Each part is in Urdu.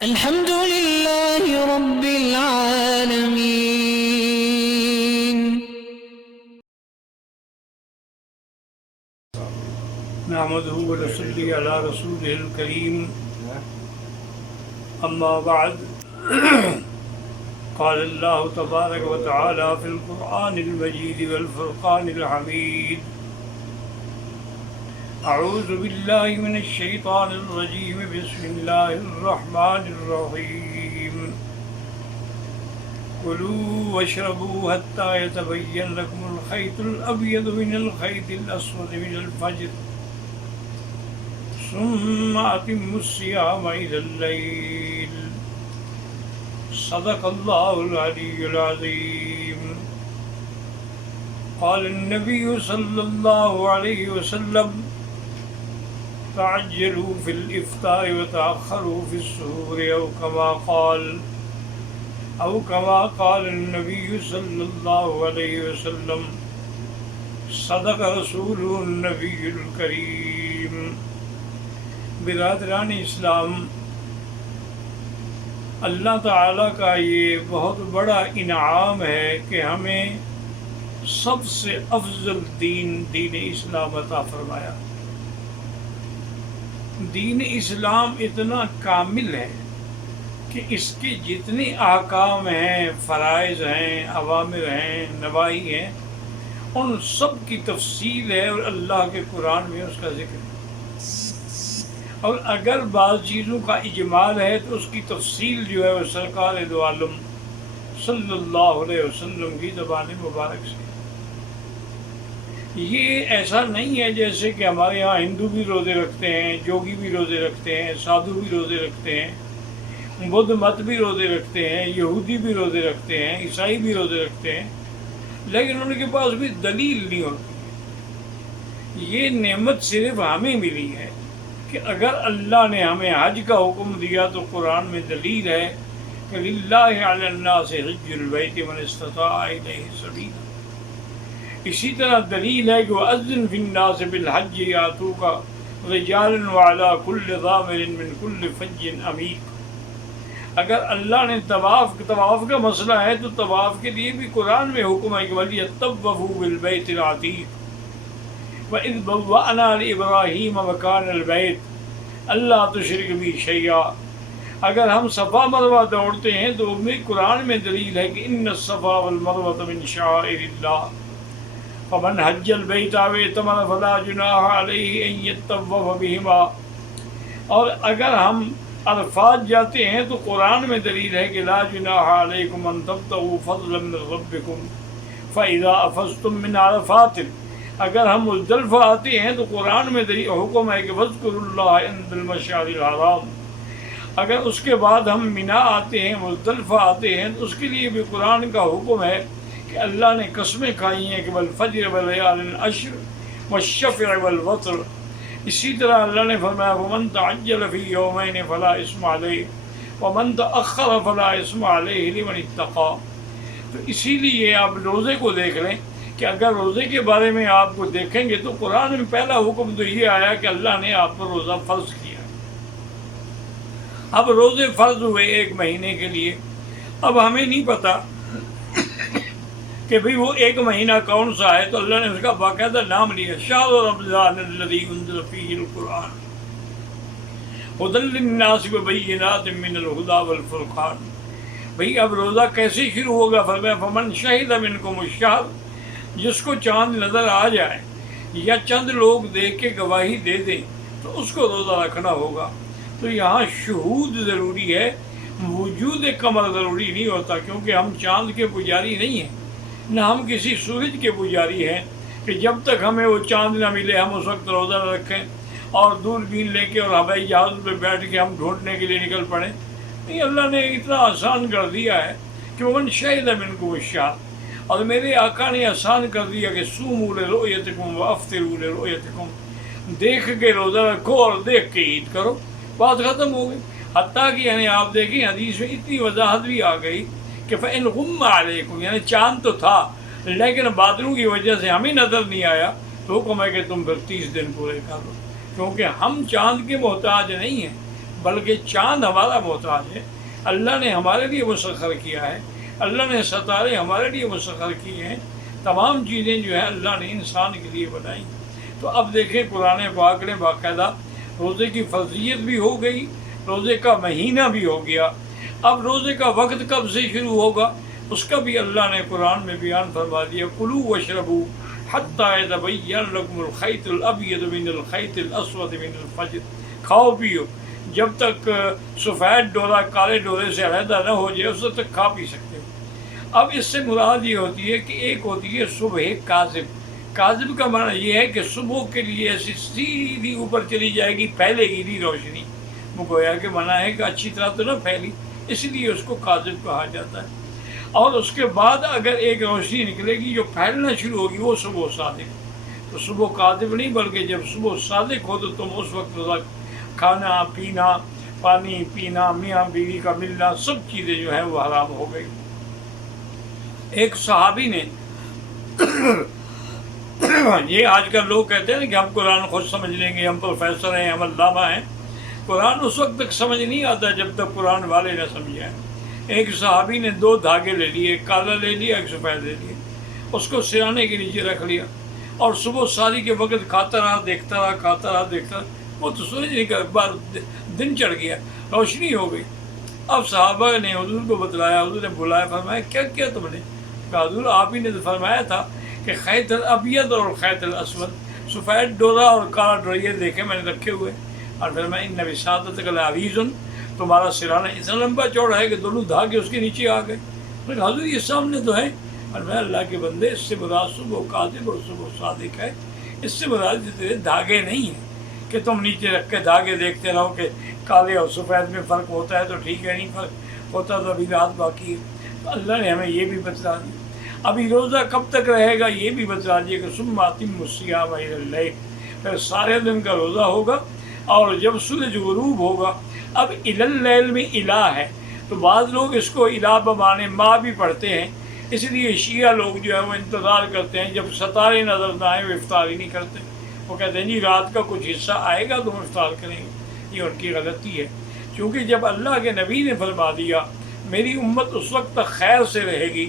الحمد لله رب العالمين. نحمده ونصلي على رسوله الكريم. أما بعد قال الله تبارك وتعالى في القرآن المجيد والفرقان الحميد: أعوذ بالله من الشيطان الرجيم. بسم الله الرحمن الرحيم. كلوا واشربوا حتى يتبين لكم الخيط الأبيض من الخيط الأسود من الفجر ثم أتموا الصيام إلى الليل. صدق الله العلي العظيم. قال النبي صلى الله عليه وسلم: تعجلوا في الإفطار وتأخروا في السحور، أو كما قال النبي صلى الله عليه وسلم. صدق رسوله النبي الكريم. برادران اسلام، اللہ تعالیٰ کا یہ بہت بڑا انعام ہے کہ ہمیں سب سے افضل دین اسلام عطا فرمایا. دین اسلام اتنا کامل ہے کہ اس کے جتنے احکام ہیں، فرائض ہیں، اوامر ہیں، نواہی ہیں، ان سب کی تفصیل ہے اور اللہ کے قرآن میں اس کا ذکر ہے. اور اگر بعض چیزوں کا اجمال ہے تو اس کی تفصیل جو ہے وہ سرکار دو عالم صلی اللہ علیہ وسلم کی زبان مبارک سے. یہ ایسا نہیں ہے جیسے کہ ہمارے یہاں ہندو بھی روزے رکھتے ہیں، جوگی بھی روزے رکھتے ہیں، سادھو بھی روزے رکھتے ہیں، بدھ مت بھی روزے رکھتے ہیں، یہودی بھی روزے رکھتے ہیں، عیسائی بھی روزے رکھتے ہیں، لیکن ان کے پاس بھی دلیل نہیں ہوتی. یہ نعمت صرف ہمیں ملی ہے کہ اگر اللہ نے ہمیں حج کا حکم دیا تو قرآن میں دلیل ہے کہ للہ علی الناس حج البیت من استطاع الیہ سبیلا. اسی طرح دلیل ہے کہ وَأَذِّن فِي النَّاسِ بِالْحَجِّ يَأْتُوكَ رِجَالًا وَعَلَىٰ كُلِّ ضَامِرٍ مِّن كُلِّ فَجٍّ عَمِيقٍ. اگر اللہ نے طواف کا مسئلہ ہے تو طواف کے لیے بھی قرآن میں حکم ہے کہ وَلْيَطَّوَّفُوا بِالْبَيْتِ الْعَتِيقِ وَإِذْ بَوَّأْنَا لِإِبْرَاهِيمَ مَكَانَ الْبَيْتِ أَلَّا تُشْرِكْ بِي شَيْئًا. اگر ہم صفا مروہ دوڑتے ہیں تو میں قرآن میں دلیل ہے کہ ان الصفا والمروہ من شعائر اللہ فمن حج البیت او اعتمر فلا جناح علیہ ان یطوف بہما. اور اگر ہم عرفات جاتے ہیں تو قرآن میں دلیل ہے کہ لا جناح علیکم ان تبتغوا فضلا من ربکم فاذا افضتم من عرفات. اگر ہم مزدلفہ آتے ہیں تو قرآن میں حکم ہے کہ واذکروا اللہ عند المشعر الحرام. اگر اس کے بعد ہم منا آتے ہیں، مزدلفہ آتے ہیں، تو اس کے لیے بھی قرآن کا حکم ہے کہ اللہ نے قسمیں کھائی ہیں کہ والفجر ولیال عشر والشفع والوتر. اسی طرح اللہ نے فرمایا ومن تعجل فی یومین فلا اثم علیہ ومن تأخر فلا اثم علیہ لمن اتقى. تو اسی لیے آپ روزے کو دیکھ لیں کہ اگر روزے کے بارے میں آپ کو دیکھیں گے تو قرآن میں پہلا حکم تو یہ آیا کہ اللہ نے آپ پر روزہ فرض کیا. اب روزے فرض ہوئے ایک مہینے کے لیے. اب ہمیں نہیں پتا کہ بھئی وہ ایک مہینہ کون سا ہے، تو اللہ نے اس کا باقاعدہ نام لیا شہر رمضان الذی انزل فیہ القرآن ھدی للناس وبینات من الھدی والفرقان. بھئی اب روزہ کیسے شروع ہوگا؟ فرمایا فمن شہد منکم الشہر، جس کو چاند نظر آ جائے یا چند لوگ دیکھ کے گواہی دے دیں تو اس کو روزہ رکھنا ہوگا. تو یہاں شہود ضروری ہے، وجود قمر ضروری نہیں ہوتا، کیونکہ ہم چاند کے پجاری نہیں ہیں، نہ ہم کسی سورج کے پجاری ہیں کہ جب تک ہمیں وہ چاند نہ ملے ہم اس وقت روزہ نہ رکھیں اور دوربین لے کے اور ہوائی جہاز پہ بیٹھ کے ہم ڈھونڈنے کے لیے نکل پڑیں. نہیں، اللہ نے اتنا آسان کر دیا ہے کہ ومن شہد منکم الشہر، اور میرے آقا نے آسان کر دیا کہ صوموا لرؤیتکم وافطروا لرؤیتکم. دیکھ کے روزہ رکھو اور دیکھ کے عید کرو، بات ختم ہو گئی. حتیٰ کہ یعنی آپ دیکھیں حدیث میں اتنی وضاحت بھی آ گئی کہ فَإِنْ غُمَّ عَلَيْكُمْ، یعنی چاند تو تھا لیکن بادلوں کی وجہ سے ہمیں نظر نہیں آیا تو حکم ہے کہ تم پھر 30 دن پورے کر لو. کیونکہ ہم چاند کے محتاج نہیں ہیں، بلکہ چاند ہمارا محتاج ہے، اللہ نے ہمارے لیے مسخر کیا ہے، اللہ نے ستارے ہمارے لیے مسخر کیے ہیں، تمام چیزیں جو ہیں اللہ نے انسان کے لیے بنائی۔ تو اب دیکھیں قرآن پاک نے باقاعدہ روزے کی فرضیت بھی ہو گئی، روزے کا مہینہ بھی ہو گیا، اب روزے کا وقت کب سے شروع ہوگا اس کا بھی اللہ نے قرآن میں بیان فرما دیا، کلوا واشربوا حتی یتبین لکم الخیط الابیض من الخیط الاسود من الفجر، کھاؤ پیو جب تک سفید ڈورا کالے ڈورے سے علیحدہ نہ ہو جائے اس وقت تک کھا پی سکتے ہو۔ اب اس سے مراد یہ ہوتی ہے کہ ایک ہوتی ہے صبح کاذب، کاذب کا معنی یہ ہے کہ صبح کے لیے ایسی سیدھی اوپر چلی جائے گی، پھیلے گی نہیں روشنی، وہ گویا کہ منع ہے کہ اچھی طرح تو نہ پھیلی، اس لیے اس کو کاذب کہا جاتا ہے۔ اور اس کے بعد اگر ایک روشنی نکلے گی جو پھیلنا شروع ہوگی وہ صبح صادق، تو صبح کاذب نہیں بلکہ جب صبح صادق ہو تو تم اس وقت کھانا پینا، پانی پینا، میاں بیوی کا ملنا، سب چیزیں جو ہیں وہ حرام ہو گئی۔ ایک صحابی نے یہ آج کل لوگ کہتے ہیں کہ ہم قرآن خود سمجھ لیں گے، ہم پروفیسر ہیں، ہم علامہ ہیں، قرآن اس وقت تک سمجھ نہیں آتا جب تک قرآن والے نہ سمجھائیں۔ ایک صحابی نے 2 دھاگے لے لیے، ایک کالا لے لیا ایک سفید لے لیا، اس کو سرانے کے نیچے رکھ لیا اور صبح ساری کے وقت کھاتا رہا، دیکھتا رہا، کھاتا رہا، دیکھتا رہا، وہ تو سورج نکل بار دن چڑھ گیا، روشنی ہو گئی۔ اب صحابہ نے حضور کو بتلایا، حضور نے بلایا، فرمایا کیا کیا تم نے؟ کہا حضور آپ ہی نے تو فرمایا تھا کہ خیط الابیض اور خیط الاسود، سفید ڈورا اور کالا ڈورا یہ دیکھے میں نے رکھے ہوئے، اور فرمایا ان وسادتک لعریض، تمہارا سرانہ اتنا لمبا چوڑا ہے کہ دونوں دھاگے اس کے نیچے آ گئے۔ میں نے کہا حضور یہ سامنے تو ہے، اور میں اللہ کے بندے اس سے مراد صبح کاذب اور صبح صادق ہے، اس سے مراد تیرے دھاگے نہیں ہیں کہ تم نیچے رکھ کے دھاگے دیکھتے رہو کہ کالے اور سفید میں فرق ہوتا ہے تو ٹھیک ہے، نہیں فرق ہوتا تو ابھی رات باقی ہے۔ تو اللہ نے ہمیں یہ بھی بتلا دی۔ ابھی روزہ کب تک رہے گا یہ بھی بتلا دیا کہ ثم اتموا الصیام الی اللیل، پھر سارے دن کا روزہ ہوگا، اور جب سورج غروب ہوگا، اب الی اللیل میں الہ ہے تو بعض لوگ اس کو الہ بمانے ماں بھی پڑھتے ہیں، اس لیے شیعہ لوگ جو ہے وہ انتظار کرتے ہیں جب ستارے نظر نہ آئے وہ افطار ہی نہیں کرتے، وہ کہتے ہیں جی رات کا کچھ حصہ آئے گا تو ہم افطار کریں گے۔ یہ ان کی غلطی ہے، کیونکہ جب اللہ کے نبی نے فرما دیا میری امت اس وقت تک خیر سے رہے گی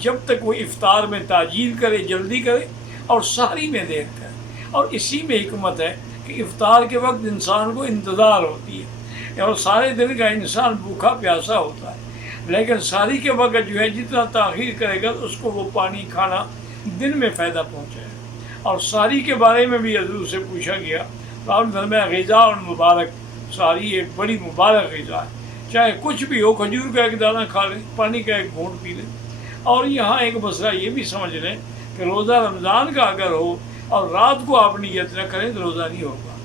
جب تک وہ افطار میں تاجیل کرے، جلدی کرے، اور سحری میں دیر کرے، اور اسی میں حکمت ہے کہ افطار کے وقت انسان کو انتظار ہوتی ہے اور سارے دن کا انسان بھوکا پیاسا ہوتا ہے، لیکن سحری کے وقت جو ہے جتنا تاخیر کرے گا اس کو وہ پانی کھانا دن میں فائدہ پہنچائے گا۔ اور سحری کے بارے میں بھی حضور سے پوچھا گیا تو آپ نے فرمایا غذا اور مبارک، سحری ایک بڑی مبارک غذا ہے، چاہے کچھ بھی ہو، کھجور کا ایک دانہ کھا لیں، پانی کا ایک گھونٹ پی لیں۔ اور یہاں ایک مسئلہ یہ بھی سمجھ لیں کہ روزہ رمضان کا اگر ہو اور رات کو آپ نیت نہ کریں تو روزہ نہیں ہوگا،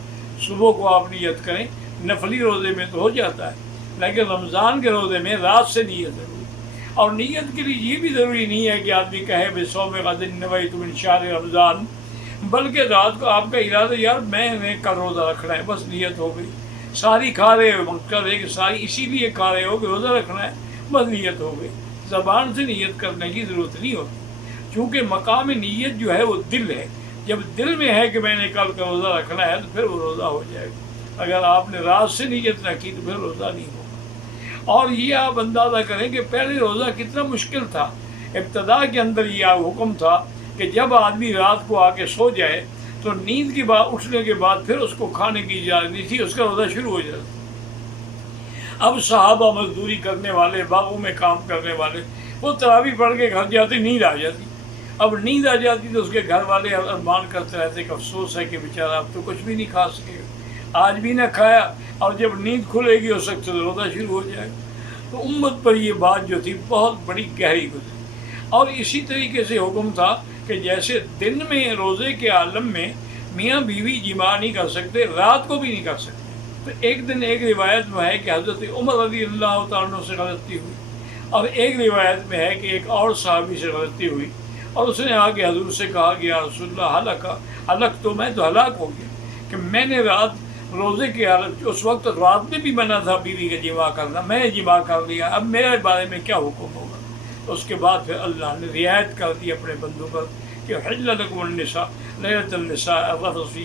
صبح کو آپ نیت کریں، نفلی روزے میں تو ہو جاتا ہے لیکن رمضان کے روزے میں رات سے نیت ضروری، اور نیت کے لیے یہ بھی ضروری نہیں ہے کہ آدمی کہے بصوم غد نویت من شہر رمضان، بلکہ رات کو آپ کا ارادہ یار میں نے کل روزہ رکھنا ہے، بس نیت ہو گئی۔ ساری کھا رہے ہو، مقصد ہے کہ ساری اسی لیے کھا رہے ہو کہ روزہ رکھنا ہے، بس نیت ہو گئی، زبان سے نیت کرنے کی ضرورت نہیں ہوتی، کیونکہ مقام نیت جو ہے وہ دل ہے، جب دل میں ہے کہ میں نے کل کا روزہ رکھنا ہے تو پھر وہ روزہ ہو جائے گا، اگر آپ نے رات سے نیت نہ کی تو پھر روزہ نہیں ہوگا۔ اور یہ آپ اندازہ کریں کہ پہلے روزہ کتنا مشکل تھا، ابتدا کے اندر یہ حکم تھا کہ جب آدمی رات کو آ کے سو جائے تو نیند کے بعد اٹھنے کے بعد پھر اس کو کھانے کی اجازت نہیں تھی، اس کا روزہ شروع ہو جاتا۔ اب صحابہ مزدوری کرنے والے، باغوں میں کام کرنے والے، وہ تراویح پڑھ کے گھر جاتے، نیند آ جاتی، اب نیند آ جاتی تو اس کے گھر والے ارمان کرتے رہتے کہ افسوس ہے کہ بیچارہ اب تو کچھ بھی نہیں کھا سکے گا، آج بھی نہ کھایا اور جب نیند کھلے گی ہو سکتا تو روزہ شروع ہو جائے گا۔ تو امت پر یہ بات جو تھی بہت بڑی گہری گزری، اور اسی طریقے سے حکم تھا کہ جیسے دن میں روزے کے عالم میں میاں بیوی جماع نہیں کر سکتے، رات کو بھی نہیں کر سکتے، تو ایک دن ایک روایت میں ہے کہ حضرت عمر رضی اللہ تعالیٰ عنہ سے غلطی ہوئی، اور ایک روایت میں ہے کہ ایک اور صحابی سے غلطی ہوئی اور اس نے آ کے حضور سے کہا کہ یا رسول اللہ ہلاک تو میں تو ہلاک ہو گیا کہ میں نے رات روزے کے حالت، اس وقت رات میں بھی منع تھا بیوی کا جماع کرنا، میں نے جماع کر لیا، اب میرے بارے میں کیا حکم ہوگا؟ اس کے بعد پھر اللہ نے رعایت کر دی اپنے بندوں پر کہ حل لکم النساء لیلۃ النساء الرفث فی،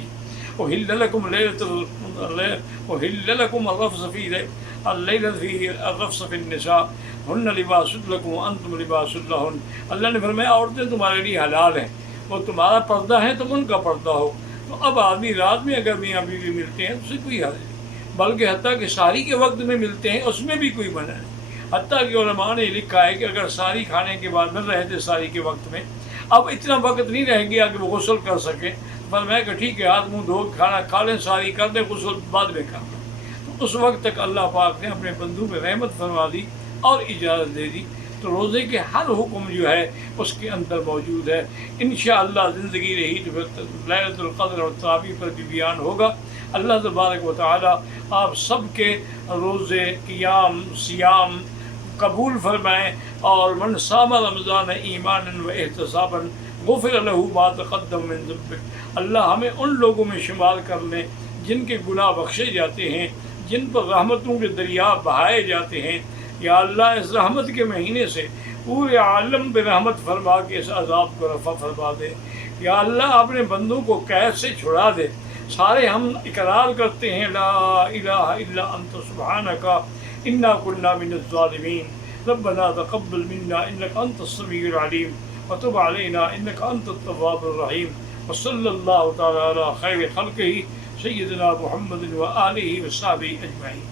أحل لكم أحل لكم الرفث في الليلة في الرفث في النساء ہن لباس لکم وانتم لباس لہن. اللہ نے فرمایا عورتیں تمہارے لیے حلال ہیں، وہ تمہارا پردہ ہے تم ان کا پردہ ہو. تو اب آدمی رات میں اگر میاں بیوی ملتے ہیں اس سے کوئی حرج نہیں، بلکہ حتیٰ کہ سحری کے وقت میں ملتے ہیں اس میں بھی کوئی منع نہیں. حتیٰ کہ علماء نے لکھا ہے کہ اگر سحری کھانے کے بعد مل رہے تھے سحری کے وقت میں، اب اتنا وقت نہیں رہ گیا کہ وہ غسل کر سکے، فرمایا کہ ٹھیک ہے ہاتھ منہ دھو کھانا کھا لیں، سحری کر دیں، غسل بعد میں کر لیں. تو اس وقت تک اللہ پاک نے اپنے بندوں میں رحمت فرما دی اور اجازت دے دی. تو روزے کے ہر حکم جو ہے اس کے اندر موجود ہے. انشاءاللہ زندگی رہی تو پھر لیلۃ القدر اور تراویح پر بھی بیان ہوگا. اللہ تبارک و تعالی آپ سب کے روزے قیام سیام قبول فرمائیں. اور من صام رمضان ایمانا و احتسابا غفر له ما تقدم من ذنبه. اللہ ہمیں ان لوگوں میں شمار کر لیں جن کے گناہ بخشے جاتے ہیں، جن پر رحمتوں کے دریا بہائے جاتے ہیں. یا اللہ اس رحمت کے مہینے سے پورے عالم پہ رحمت فرما کے اس عذاب کو رفع فرما دے. یا اللہ اپنے بندوں کو قید سے چھڑا دے. سارے ہم اقرار کرتے ہیں لا الہ الا انت سبحانک انا کنا من الظالمین. ربنا تقبل منا انک انت السمیع العلیم وتب علینا انک انت التواب الرحیم. وصلی اللہ تعالی علی خیر خلقہ سیدنا محمد و آلہ و صحبہ اجمعین.